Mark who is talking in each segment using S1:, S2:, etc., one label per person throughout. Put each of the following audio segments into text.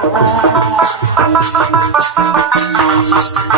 S1: Thank you.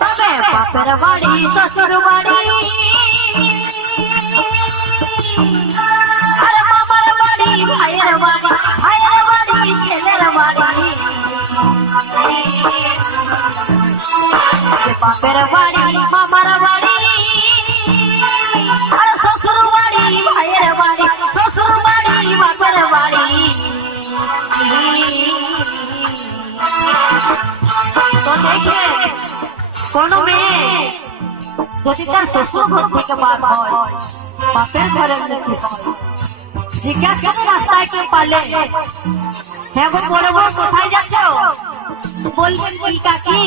S1: তবে বাপের বাড়ি শ্বশুর বাড়ি আর বাবার বাড়ি তো মেয়ে যদি তার শ্বশুর ঘর থেকে বার হয়, বাপের ঘরে জিজ্ঞাসা করে রাস্তায় কেউ পালে হ্যাঁ গো বড় বড় কোথায় যাচ্ছ? বলবেন কি কাকি?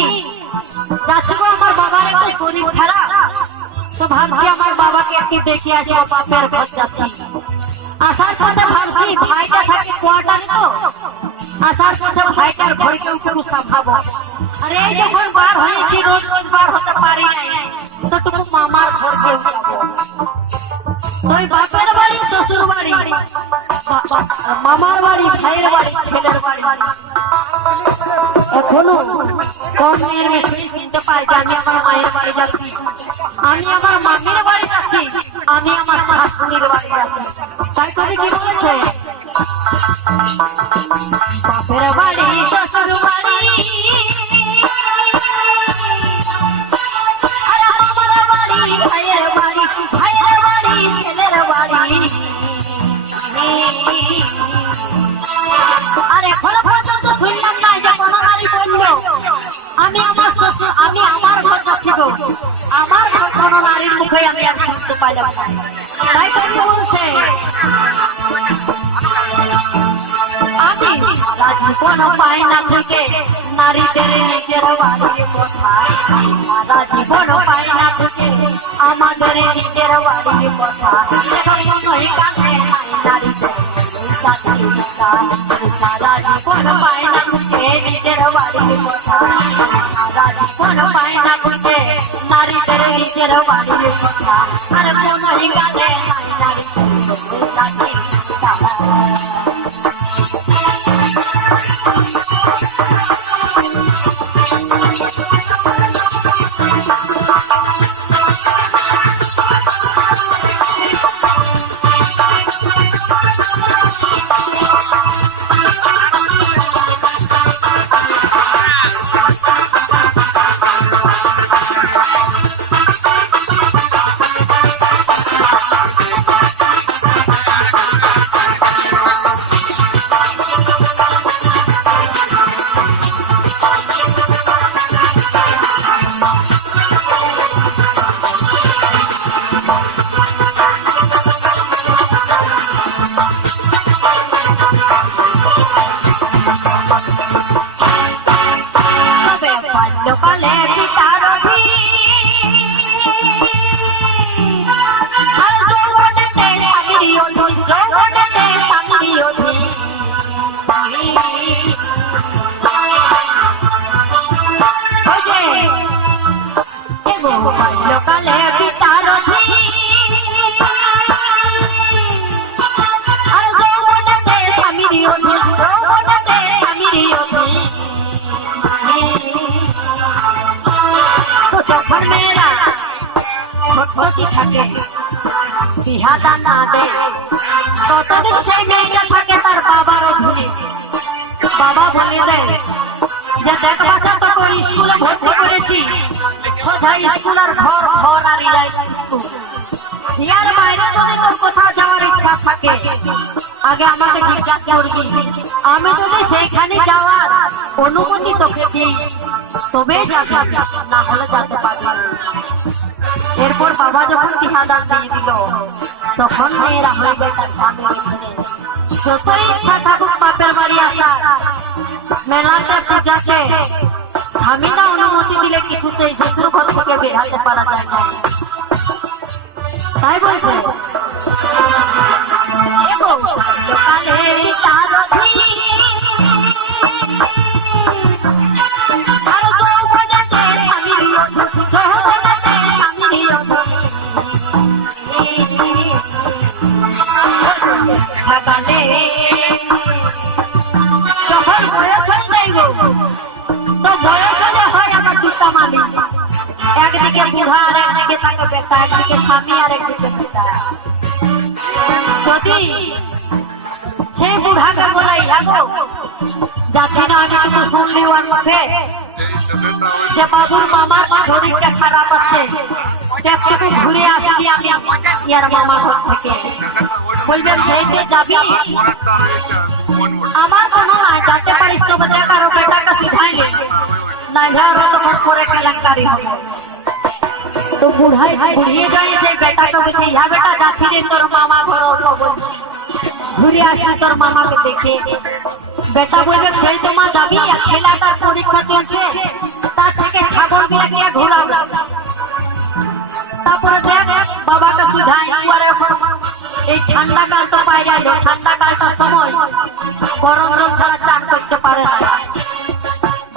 S1: যাচ্ছ গো, আমার বাবার একটু শরীর খারাপ। তো ভাবছি আমার বাবাকে একটু দেখে আসব, বাপের ঘর যাচ্ছি। আসার পথে ভাবছি, ভাইটা থাকে কোয়ার্টারে তো? আসার পথে ভাইটার ঘরকে একটু সাফাবো আরে, এই যখন বার হয়েছি, রোজ রোজ বার হতে পারি নাই। তো তুমি মামার ঘরকে যাব তুই বাপের বাড়ি, শ্বশুর বাড়ি। মামার বাড়ি, ভাইয়ের বাড়ি, ছেলের বাড়ি। এখনও কম মেয়ের মেয়ে চিনতে পাই যে আমি আমার মায়ের বাড়ি যাচ্ছি। আমি আমার মামির বাড়ি যাচ্ছি। আমি আমার শাশুড়ির বাড়ি যাচ্ছি। তাই কবি কি বলেছে? বাড়ি, শ্বশুর গো আমার ঘর কোনো নারীর মুখে আমি আর শুনতে পাইলাম না তাই কবি বলছে আমি সারা জীবন পাই না থেকে নারীদের নিজের বাড়ির কথা সারা জীবন পাই না থেকে আমাদের নিজের বাড়ির কথা স্বাধীনতা সারা জীবন পাই না থেকে নিজের বাড়ির কথা সারা জীবন পাই না থেকে নারীদের নিজের বাড়ির কথা আর মনে কাছে নাই বাল্যকালে পিতার আর স্বামীর অধীন যৌবনেতে স্বামীর অধীন। ওই যে এগো বাল্যকালে পিতার থাকে দেয় সেই মেয়েটা থাকে তার বাবার বাবা বলে দেয় যে দেখ স্কুলে ভর্তি করেছি সোজা স্কুল আর ঘর ঘর আর স্কুল ইয়ার বাইরে যদি তোর কোথাও যাওয়ার ইচ্ছা থাকে আগে আমাকে জিজ্ঞাসা করবি আমি যদি সেখানে যাওয়ার অনুমতি তোকে দিই তবে যাবি না হলে যেতে পারবি। এরপর বাবা যখন টিহাদান দিয়ে দিল, তখন মেয়েরা হয়ে গেল তার স্বামী যতই ইচ্ছা থাকুক বাপের বাড়ি আসা মেলাতে পূজাতে স্বামী না অনুমতি দিলে কিছুতেই শ্বশুর ঘর থেকে বেরাতে পারা যায় না। তাই বলছে আর একদিকে তাকে বেটা একদিকে স্বামী, আর একদিকে বেটা। যদি সেই বুড়াকে বলাই যাব যাচ্ছি না আমি কিন্তু শুনলি ওর মুখে যে বাবুর মামার শরীরটা খারাপ আছে থেকে ঘুরে আসছি আমি ইয়ার মামা ঘর থেকে। বলবেন সেইতে যাবি, আমার কোনো নাই, যাতে পারিস তো দেখারো বেটাকে শিখাইলে না। ঝাড়ো তখন করে কেলেঙ্কারি হবে। তো বুড়াই বুড়িয়ে যায় সেই বেটাকে বলছে ইহা বেটা, যাচ্ছি রে তোর মামা ঘর ঘুরে আসছি তোর মামাকে দেখে। বেটা বলবে, সেই তোমার যাবি, আর ছেলেটার পরীক্ষা চলছে। তার থেকে ছাগলগুলা কে ঘোরাবে তারপরে দেখ, বাবাকে সুধাই আর এখন এই ঠান্ডা কাল তো বাইরে এলো ঠান্ডা কালটার সময় গরম জল ছাড়া চান করতে পারে না।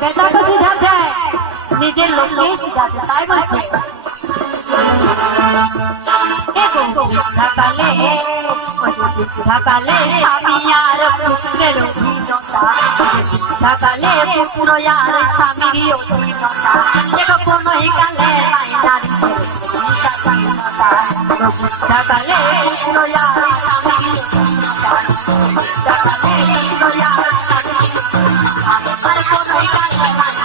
S1: বেটাকে সুঝাচ্ছে নিজের লোককে তাই বলছে সকালে স্বামী আর পুত্রের সকালে পুত্র আর স্বামীর অধীনতা সকালে পুত্র আর স্বামীর সকালে পুত্র আর স্বামীর কোনো কালে নাই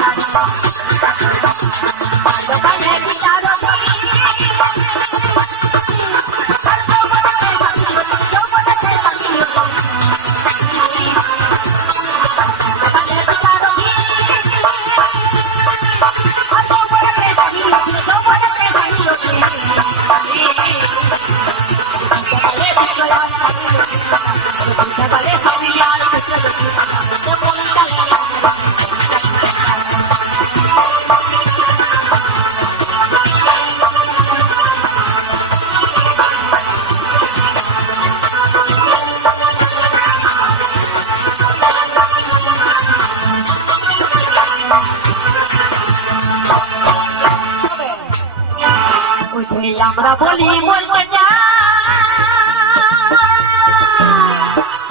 S1: আমরা বলি বলতে যা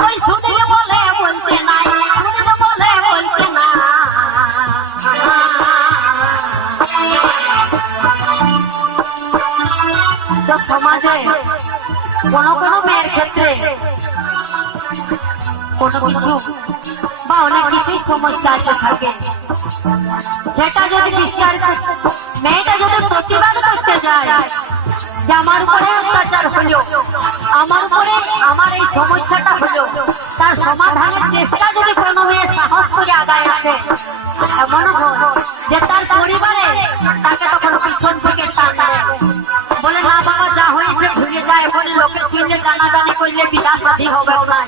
S1: ওই শুনে বলে বলতে নাই শুনে বলে বলতে না। সমাজে কোন কোন মেয়ের ক্ষেত্রে কোনো কিছু বা অনেক কিছুই সমস্যা আছে থাকে। সেটা যদি বিস্তারিত মেয়েটা যদি প্রতিবাদ যায়। যে আমার উপরে অত্যাচার হলো, আমার উপরে আমার এই সমস্যাটা হলো, তার সমাধানের চেষ্টা যদি কোনো মেয়ে সাহস করে আগায় আসে এমন যে তার পরিবারে তাকে তখন পিছন থেকে টান বলে, না বাবা, যা হয়েছে ভুলে যায়। বলে, লোকে চিনলে, জানাজানি করলে আদি হবে না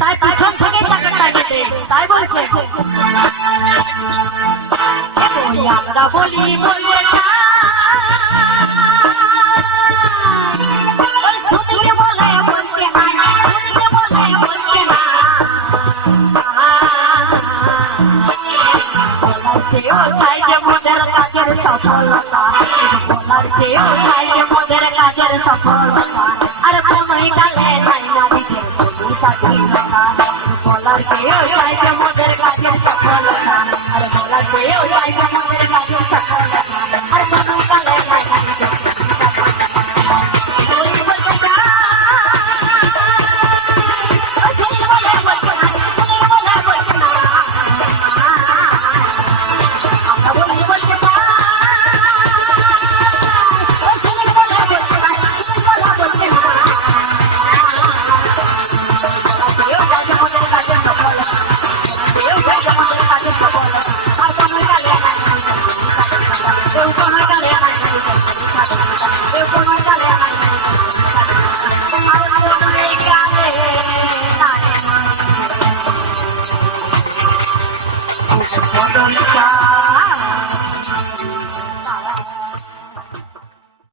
S1: তাই পিছন থেকে তাকে টানিয়ে তাই বলছে। আমরা বলি বললে আর কোনোই কালে নাই না দিকে স্বাধীনতা বলার চেয়েও চাই যে মোদের কাজের সফলতা আর বলার চেয়েও চাই যে মোদের কাজের সফলতা আর